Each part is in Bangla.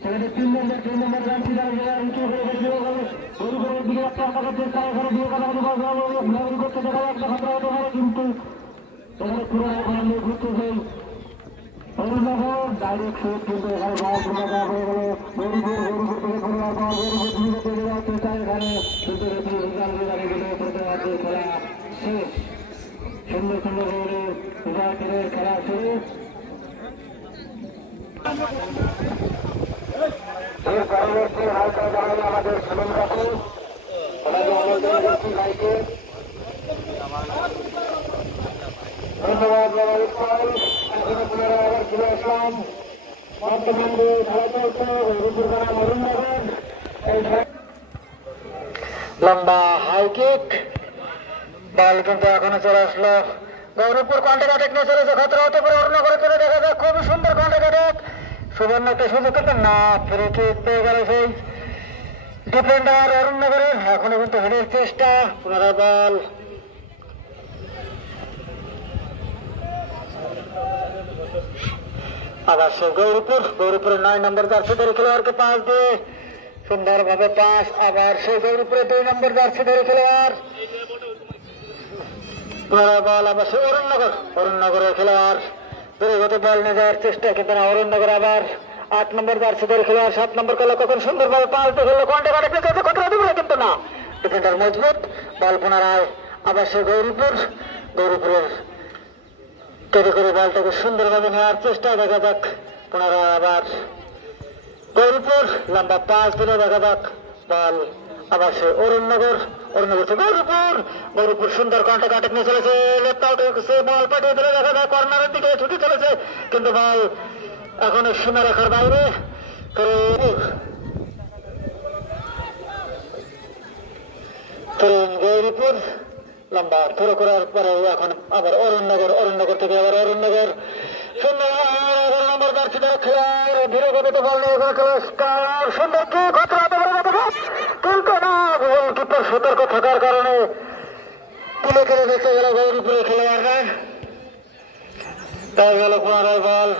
সেখানে 3 নম্বর রানটি দাঁড়িয়ে উঁচু করে গরুপুরের দিকে একটা আটকানোর চেষ্টা এখানে দিয়ে কাটাকাটি করতে দেখা যাচ্ছে খতরা হতে পারে কিন্তু এখানে পুরোনো ঘরে ঘুরতেছে ডাইরেক্ট শুট কিন্তু এখানে বল পুরো দেওয়া হয়ে গেল গরুপুর থেকে খেলার পর গরুপুর দিকে চলে যাওয়ার চেষ্টা এখানে কিন্তু খেলা শেষ সুন্দর সুন্দর খেলা শুরু এর পরবর্তী হালকা জানালে আমাদের সুমন কাপুর ভাইকে ধন্যবাদ পুনরায় আবার ফিরে আসলাম বর্তমান খেলা চলছে লম্বা হাই কিক বল কিন্তু এখনো চলে আসলো গৌরবপুর কন্ট্যাক্ট অ্যাটাক নিয়ে চলেছে খতরা হতে পারে অন্য করে চলে দেখা যায় খুবই সুন্দর কন্ট্যাক্ট অ্যাটাক সুবর্ণ একটা সুযোগ কিন্তু না ফিরে কিক পেয়ে গেল সেই ডিফেন্ডার অরুণনগরের এখনো কিন্তু হেডের চেষ্টা পুনরায় বল আবার সে গৌরীপুরের 9 নম্বর জার্সি ধরে খেলোয়াড়কে পাস দিয়ে সুন্দরভাবে পাস আবার সেই গৌরীপুরের 2 নম্বর জার্সি ধরে খেলোয়াড় পুনরায় বল আবার সে অরুণনগরের খেলোয়াড় দ্রুত বল নিয়ে যাওয়ার চেষ্টা কিন্তু না অরুণনগর আবার 8 নম্বর জার্সি ধরে খেলোয়াড় 7 নম্বর খেলা কখন সুন্দরভাবে পাস দিয়ে খেললো কন্ট্যাক্ট করতে না ডিফেন্ডার মজবুত বল পুনরায় আবার সে গৌরীপুরের তৈরি করে বলটাকে সুন্দরভাবে নেওয়ার চেষ্টা দেখা যাক পুনরায় আবার গৌরীপুর লম্বা পাস দিলে দেখা যাক বল আবার সে অরুণনগর থেকে গৌরীপুর সুন্দর কন্ট্যাক্ট অ্যাটাক নিয়ে চলেছে লেফট আউট সে বল পাঠিয়ে দিলে দেখা যায় কর্নারের দিকে ছুটে চলেছে কিন্তু বল এখনো সীমা রেখার বাইরে গৌরীপুর লম্বা থ্রো করার পরে এখন আবার অরুণনগর থেকে আবার অরুণনগর সুন্দর নম্বর জার্সি ধরে খেলার ধীরে গতিতে বল নিয়ে সুন্দর কি খতরা হতে পারে কিন্তু না গোলকিপার সতর্ক থাকার কারণে তুলে করে দেখতে গেল গৌরীপুরে খেলোয়াড়রা তাই গেল পুনরায় বল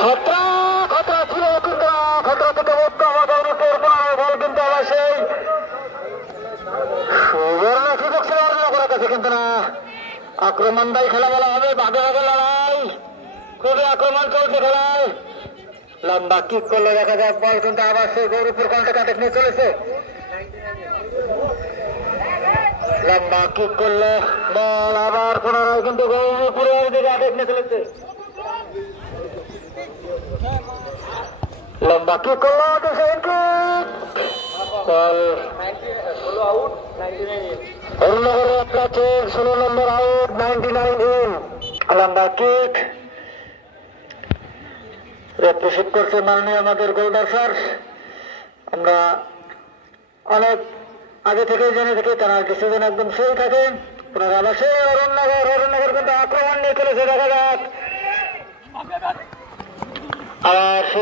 খতরা ছিল কিন্তু খতরা থেকে মুক্ত আমাদের উপর বল কিন্তু আবার সেই সুবর্ণ সুযোগ ছিল অরুণনগরের কাছে কিন্তু না আক্রমণদায়ী খেলা বলা হবে ভাগে ভাগে লড়াই খুবই আক্রমণ চলছে খেলায় লম্বা কিক করলে দেখা যাক বল কিন্তু আবার সেই গৌরীপুর কন্ট্যাক্ট অ্যাটাক নিয়ে চলেছে লম্বা কিক করলে বল আবার পুনরায় কিন্তু গৌরীপুরের দিকে অ্যাটাক নিয়ে চলেছে লম্বা কি করলো অরুণনগরের কাছে 16 নম্বর আউট 99 ইন লম্বা কিক রিপ্রেজেন্ট করছে মাননীয় আমাদের গোলদার স্যার আমরা অনেক আগে থেকে জেনে থাকি তারা ডিসিশন একদম সেই থাকে পুনরায় আবার সেই অরুণনগর কিন্তু আক্রমণ নিয়ে চলেছে দেখা যাক আর সে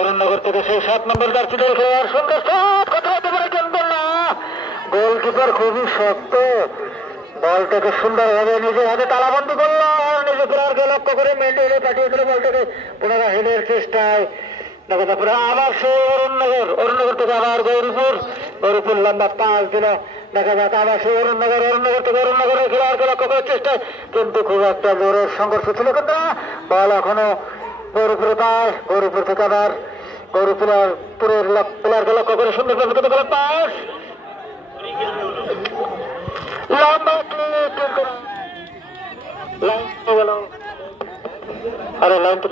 অরুণনগর থেকে সেই 7 নম্বর জার্সি ধরে খেলোয়াড় সুন্দর শট কথা হতে পারে কিন্তু না গোলকিপার খুবই শক্ত বলটাকে সুন্দরভাবে নিজের হাতে তালাবন্দি করলো নিজে প্লেয়ারকে লক্ষ্য করে মেন্টেলে পাঠিয়ে দিল বলটাকে পুনরায় হেডের চেষ্টায় দেখা যাক আবার সে অরুণনগর থেকে আবার গৌরীপুর লম্বা পাস দিল দেখা যাক আবার সে অরুণনগর থেকে অরুণনগরের খেলোয়াড়কে লক্ষ্য করার চেষ্টা কিন্তু খুব একটা জোরের সংঘর্ষ ছিল কিন্তু বল এখনো গৌরীপুর থেকে আবার গৌরীপুরের প্লেয়ারকে লক্ষ্য করে সুন্দরভাবে কিন্তু পাস লম্বা কিন্তু লাইন গেল আরে লাইন তো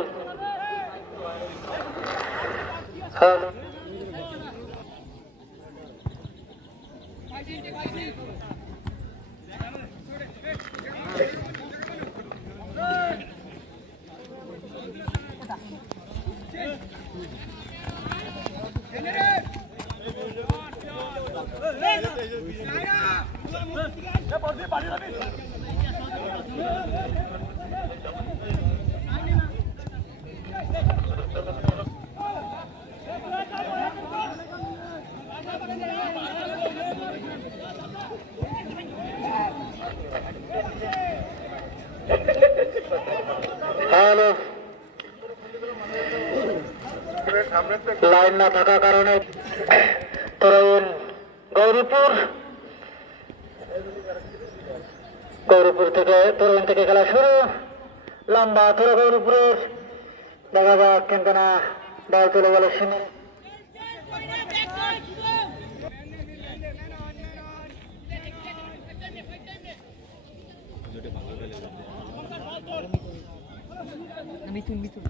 লাইন না থাকার কারণে তরুণ গৌরীপুর থেকে খেলা শুরু। লম্বা থোড়া গৌরীপুরের দেখা যাক কিন্তু না দল চলে গেল শুনে মিথুন মিথুন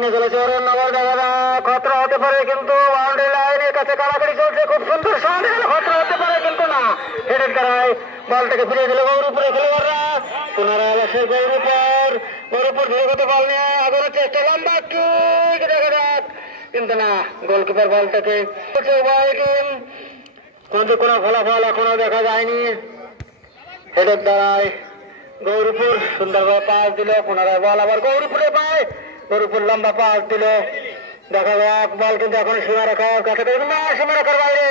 নিয়ে চলেছে অরণ্যগর। দেখা যাক খতরা হতে পারে, কিন্তু বাউন্ডারি লাইনের কাছে কাড়াকাড়ি চলছে। খুব সুন্দর শট, খতরা হতে পারে কিন্তু না। হেডের দ্বারায় বলটাকে ফিরিয়ে দিল গৌরীপুরে খেলোয়াড়রা। পুনরায় আবার গৌরীপুর ধীরগত বল নিয়ে আগানোর চেষ্টা। লম্বা কিক, দেখা যাক কিন্তু না। গোলকিপার বলটাকে উভয় টিম কিন্তু কোনো ফলাফল এখনো দেখা যায়নি। হেডের দ্বারায় গৌরীপুর সুন্দরভাবে পাস দিল। পুনরায় বল আবার গৌরীপুরে পায়। গৌরীপুর লম্বা পাস দিল। দেখা যাক বল কিন্তু এখন সীমারেখার কাছে না, সীমারেখার বাইরে।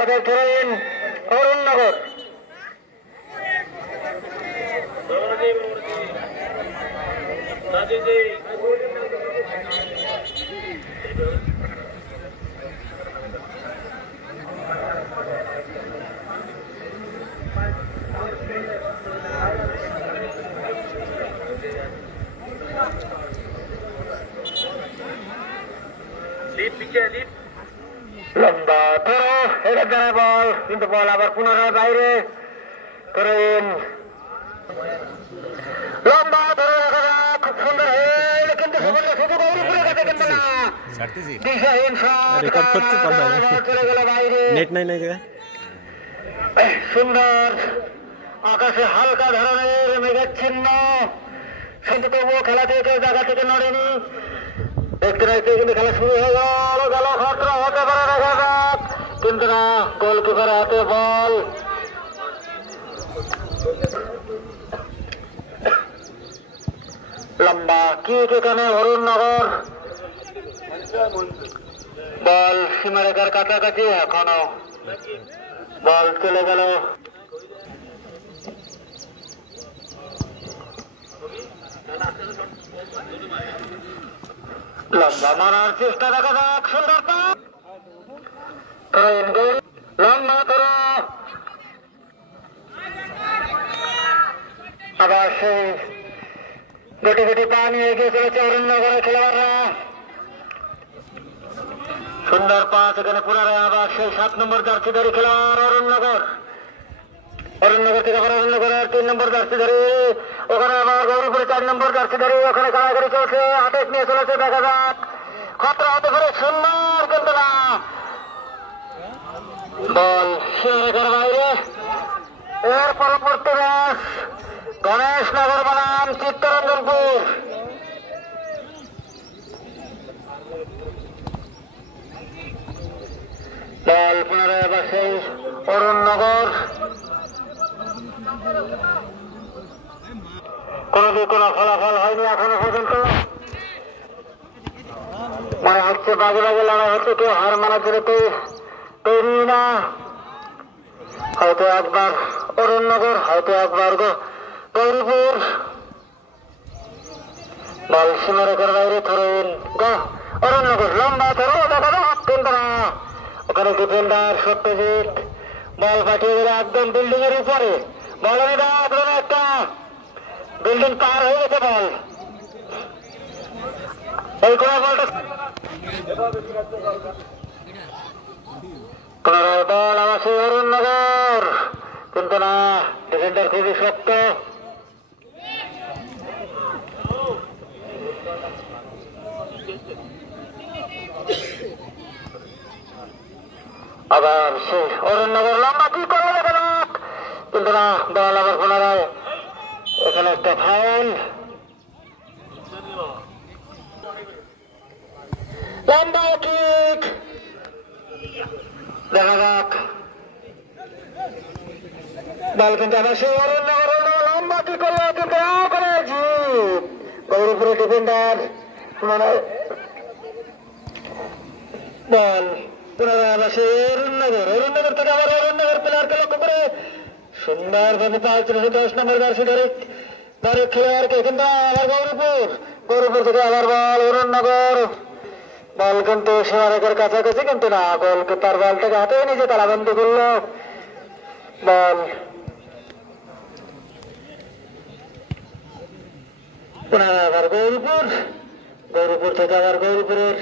অর্থাৎ ধরেন অরুণনগর। লম্বা ধরো, হেডের দ্বারা বল, কিন্তু বল আবার পুনরায় বাইরে। ধরেন লম্বা ধরে দেখা যাক, খুব সুন্দর হেড, কিন্তু শুধু গৌরীপুরের কাছে কিন্তু না। দিশাহীন শট, চলে গেল বাইরে। নেট নাই নাই জায়গায়। সুন্দর আকাশে হালকা ধরনের মেঘাচ্ছিন্ন, কিন্তু তবুও খেলা থেকে জায়গা থেকে নড়েনি। দেখতে দেখতে কিন্তু খেলা শুরু হয়ে গেল। খতরা হতে পারে, দেখা যাক কিন্তু না। গোলকিপার হাতে বল। লম্বা কিক এখানে অরুণনগর। বল সীমারেখার কাছাকাছি, এখনো বল চলে গেল। লম্বা মারার চেষ্টা, দেখা যাক সুন্দর পাস। লম্বা ধরো, আবার সেই গুটি গুটি পা নিয়ে এগিয়ে চলেছে অরুণনগরের খেলোয়াড়রা। সুন্দর পাস এখানে পুনরায় আবার সেই 7 নম্বর জার্সিধারী খেলোয়াড় অরুণনগর থেকে আবার অরুণনগরের 3 নম্বর জার্সিধারী। ওখানে আবার গৌরীপুরে 4 নম্বর জার্সিধারী। ওখানে কাড়াকাড়ি চলছে, আটেক নিয়ে চলেছে। দেখা যাক খতরা হতে পারে, সুন্দর কিন্তু না। বল সীমারেখার বাইরে। এর পরবর্তী ম্যাচ গণেশনগর বনাম চিত্তরঞ্জনপুর। বল পুনরায় আবার সেই অরুণনগর। কোনো ফলাফল হয়নি এখনো পর্যন্ত। মনে হচ্ছে বাজে বাজে লড়াই হচ্ছে, কেউ হার মানার জন্য তৈরি না। হয়তো একবার অরুণনগর, হয়তো একবার গৌরীপুর। বল সীমারেখার বাইরে। ধরেন অরুণনগর লম্বা ধরো, দেখা যাক কিন্তু না। ওখানে ডিফেন্ডার সত্যজিৎ বল পাঠিয়ে দিল একদম বিল্ডিং এর উপরে। বল একটা বিল্ডিং পার হয়ে গেছে। বল এই করে বলটা পুনরায় বল আমার সেই অরুণনগর, কিন্তু না। ডিফেন্ডার খুবই শক্ত। আবার সেই অরুণনগর লম্বা কি করে, দেখা যাক কিন্তু না। বল আবার পুনরায় এখানে একটা ফাউল। লম্বা কিক, দেখা যাক বল কিন্তু আবার সেই অরুণনগর লম্বা কি করলো, কিন্তু গৌরীপুরের ডিফেন্ডার মানে বল পুনরায় আবার সেই অরুণনগর থেকে আবার অরুণনগর প্লেয়ারকে লক্ষ্য করে সুন্দরভাবে পাল চলেছে 10 নম্বর জার্সি ধরে খেলোয়াড়কে, কিন্তু আবার গৌরীপুর থেকে আবার বল অরুণনগর। বল কিন্তু সীমারেখার কাছাকাছি, কিন্তু না। গোলকিপার বলটাকে হাতে নিজে তালাবন্দি করল। বল পুনরায় আবার গৌরীপুর থেকে আবার গৌরীপুরের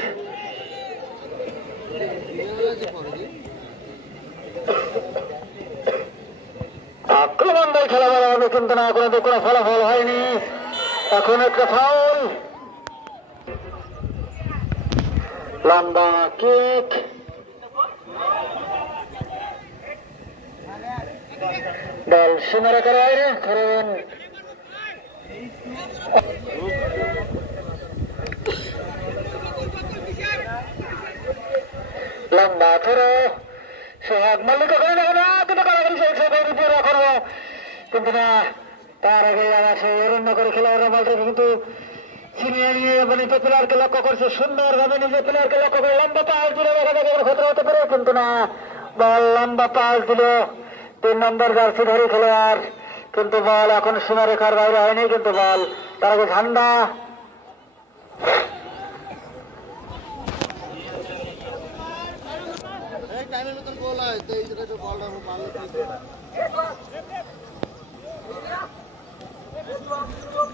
আক্রমণ দিয়ে খেলা বলা হবে, কিন্তু না। কোনো ফলাফল হয়নি। এখন একটা ফাউল। লম্বা কিক বল সীমারেখার বাইরে ধরেন লম্বা ধরো সোহাগ মল্লিক এখনো কিন্তু না তার আগে সেই অরণ্যগর খেলোয়াড়রা বলটাকে কিন্তু ছিনিয়ে নিয়ে নিজের প্লেয়ারকে লক্ষ্য করছে সুন্দরভাবে নিজের প্লেয়ারকে লক্ষ্য করে লম্বা পাস দিলে দেখা যাবে খতরা হতে পারে কিন্তু না বল লম্বা পাস দিল 3 নম্বর জার্সি ধরে খেলোয়াড় কিন্তু বল এখন সীমারেখার বাইরে হয়নি কিন্তু বল তার আগে ঝান্ডা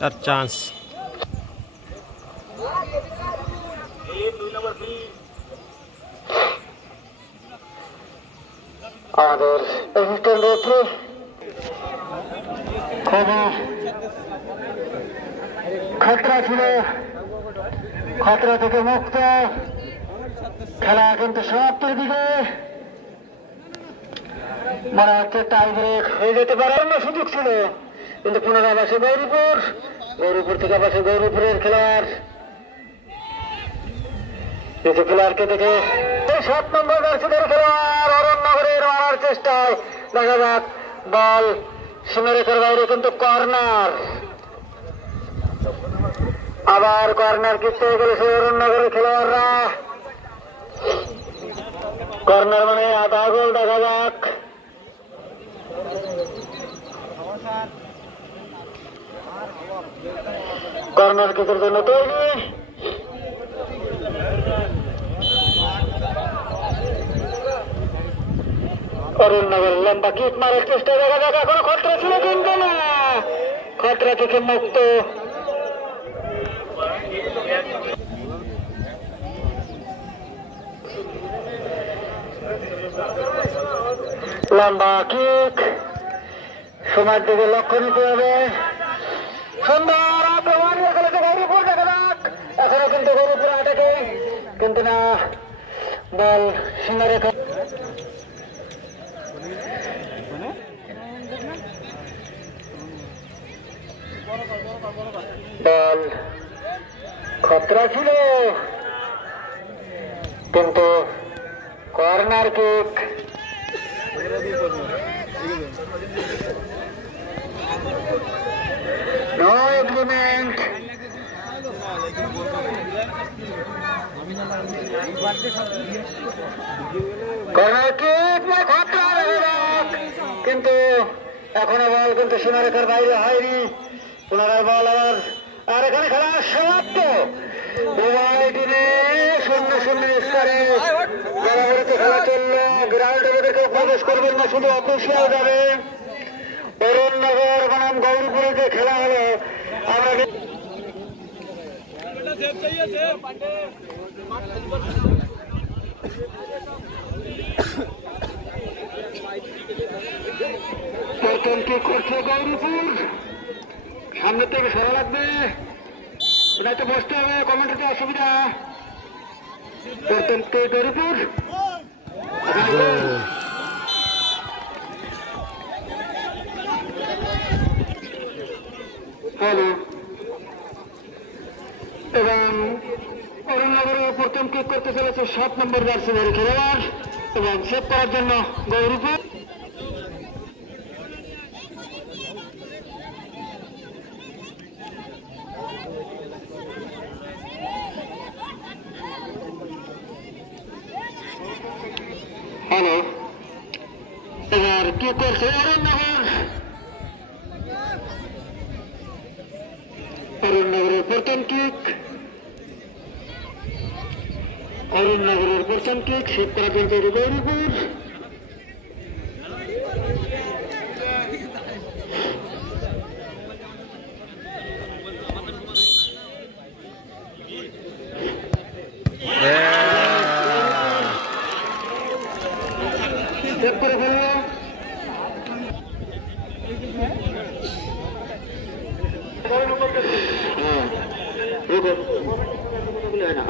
তার চান্স আমাদের অ্যাসিস্ট্যান্ট রেফারি খুবই খতরা ছিল খতরা থেকে মুক্ত খেলা কিন্তু সমাপ্তির দিকে মনে হচ্ছে টাই ব্রেক হয়ে যেতে পারে অন্য সুযোগ ছিল কিন্তু পুনরায় আসে গৌরীপুর থেকে আসে গৌরীপুরের খেলোয়াড় কিছু প্লেয়ারকে দেখে 7 নম্বর জার্সিদের খেলোয়াড় অরণ্যগরের মারার চেষ্টায় দেখা যাক বল সীমারেখার বাইরে কিন্তু কর্নার আবার কর্নার কিক পেয়ে গেল সেই অরণ্যগরের খেলোয়াড়রা কর্নার মানে আধা গোল দেখা যাক কর্নার কিকের জন্য তৈরি অরণ্যগর লম্বা কিক মারার চেষ্টা দেখা যাক এখনো খতরা ছিল কিন্তু না খতরা থেকে মুক্ত লম্বা কিক সময়ের দিকে লক্ষ্য নিতে হবে সুন্দর আক্রমণ খেলেছে গৌরীপুর দেখা যাক এখনো কিন্তু গৌরীপুর আটাকে কিন্তু না বল সীমারেখা বল খতরা ছিল কিন্তু corner kick no agreement corner kick খতরা কিন্তু এখনো বল কিন্তু সীমারেখার বাইরে হয়নি পুনরায় বল আবার আর এখানে খেলা সমাপ্ত 0-0 স্তরে খেলা চললো গ্রাউন্ডে কেউ প্রবেশ করবেন না শুধু অফিসিয়াল যাবে অরণ্যগর বনাম গৌরীপুরে যে খেলা হলো আমরা প্রথম কি করছে গৌরীপুর সামনে থেকে সরা লাগবে তো বসতে হবে কমেন্টে অসুবিধা প্রথম কে গৌরীপুর হ্যালো এবং অরণ্যগরে প্রথম কিক করতে চলেছে 7 নম্বর জার্সি ধরে খেলোয়াড় এবং সেভ করার জন্য গৌরীপুর হ্যালো এবার কি করছে অরণ্যগরের প্রথম কিক সেভ করার জন্য গৌরীপুর সেভ করে ফেলল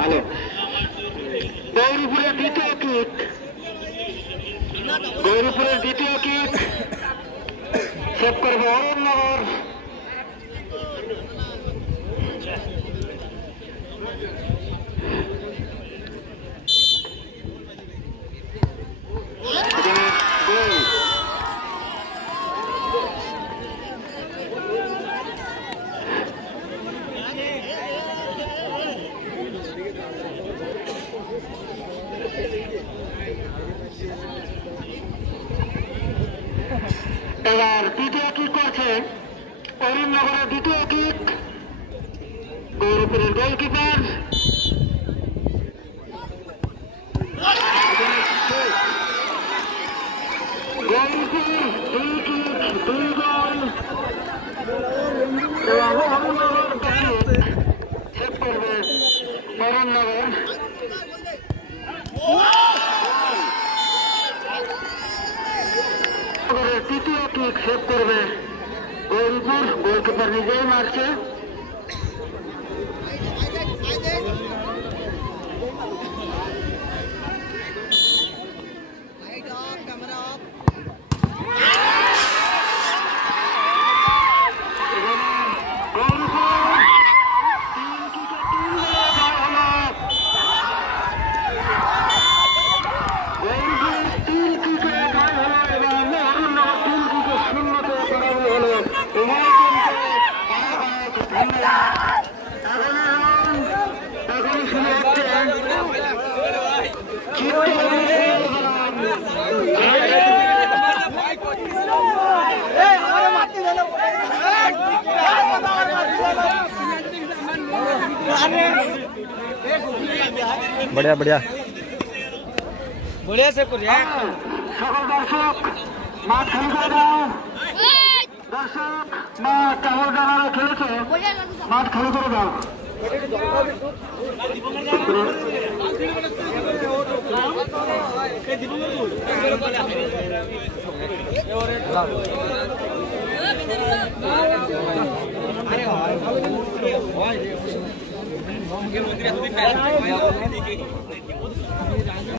হ্যালো গৌরীপুরের দ্বিতীয় কিক, গৌরীপুরের দ্বিতীয় কিক সেভ করবে অরুণনগর। এবার দ্বিতীয় কিক করছে অরুণনগরের দ্বিতীয় কিক, গৌরীপুরের গোলকিপার গৌরীপুর 2 কিক 2 গোল এবং অরুণনগর সেভ করবে অরুণনগর। তৃতীয় কিক সেভ করবে গৌরীপুর, গোলকিপার নিজেই মারছে। बढ़िया बढ़िया बढ़िया से करिए। সকল দর্শক মাঠ খালি করে দাও। দর্শক মাঠ টাওয়ার যারা খেলেছে মাঠ খালি করে দাও। अरे